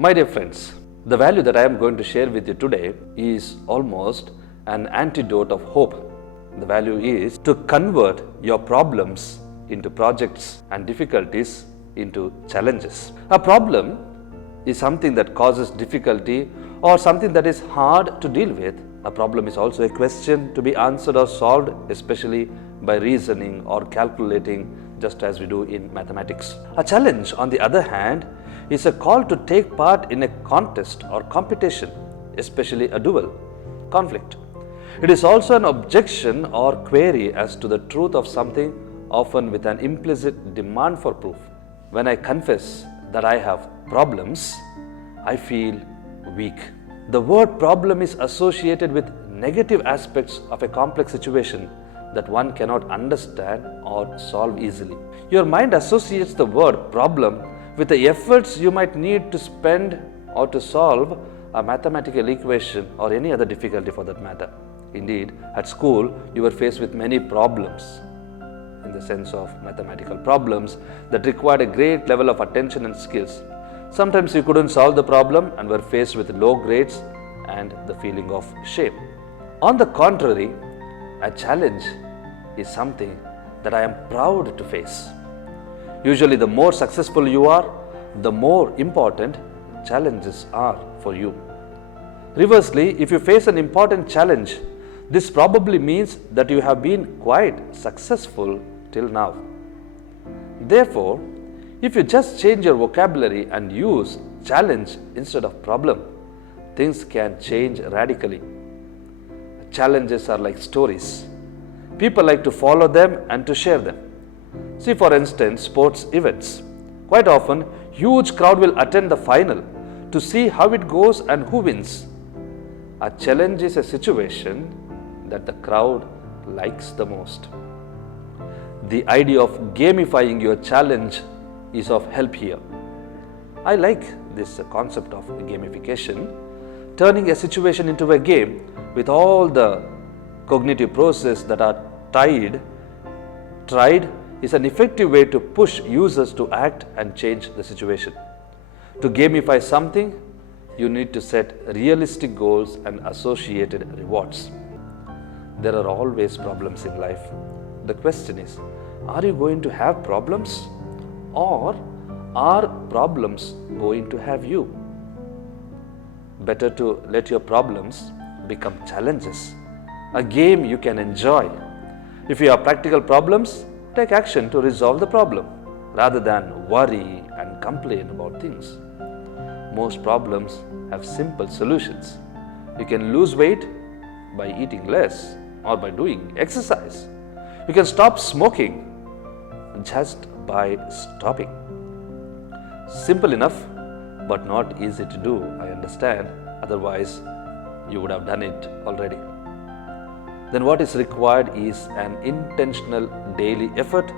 My dear friends, the value that I am going to share with you today is almost an antidote of hope. The value is to convert your problems into projects and difficulties into challenges. A problem is something that causes difficulty or something that is hard to deal with. A problem is also a question to be answered or solved, especially by reasoning or calculating, just as we do in mathematics. A challenge, on the other hand, is a call to take part in a contest or competition, especially a duel, conflict. It is also an objection or query as to the truth of something, often with an implicit demand for proof. When I confess that I have problems, I feel weak. The word problem is associated with negative aspects of a complex situation that one cannot understand or solve easily. Your mind associates the word problem with the efforts you might need to spend or to solve a mathematical equation or any other difficulty for that matter. Indeed, at school, you were faced with many problems, in the sense of mathematical problems that required a great level of attention and skills. Sometimes you couldn't solve the problem and were faced with low grades and the feeling of shame. On the contrary, a challenge is something that I am proud to face. Usually, the more successful you are, the more important challenges are for you. Reversely, if you face an important challenge, this probably means that you have been quite successful till now. Therefore, if you just change your vocabulary and use challenge instead of problem, things can change radically. Challenges are like stories. People like to follow them and to share them. See, for instance, sports events. Quite often, huge crowd will attend the final to see how it goes and who wins. A challenge is a situation that the crowd likes the most. The idea of gamifying your challenge is of help here. I like this concept of gamification, turning a situation into a game with all the cognitive processes that are tried is an effective way to push users to act and change the situation. To gamify something, you need to set realistic goals and associated rewards. There are always problems in life. The question is, are you going to have problems, or are problems going to have you? Better to let your problems become challenges, a game you can enjoy. If you have practical problems, take action to resolve the problem rather than worry and complain about things. Most problems have simple solutions. You can lose weight by eating less or by doing exercise. You can stop smoking just by stopping. Simple enough, but not easy to do, I understand. Otherwise, you would have done it already. Then what is required is an intentional daily effort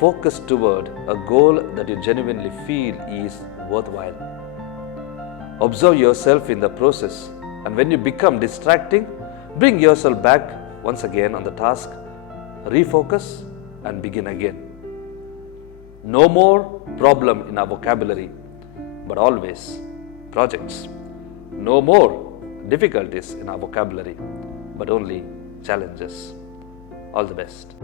focused toward a goal that you genuinely feel is worthwhile. Observe yourself in the process, and when you become distracting, bring yourself back once again on the task, refocus and begin again. No more problem in our vocabulary, but always projects. No more difficulties in our vocabulary, but only challenges. All the best.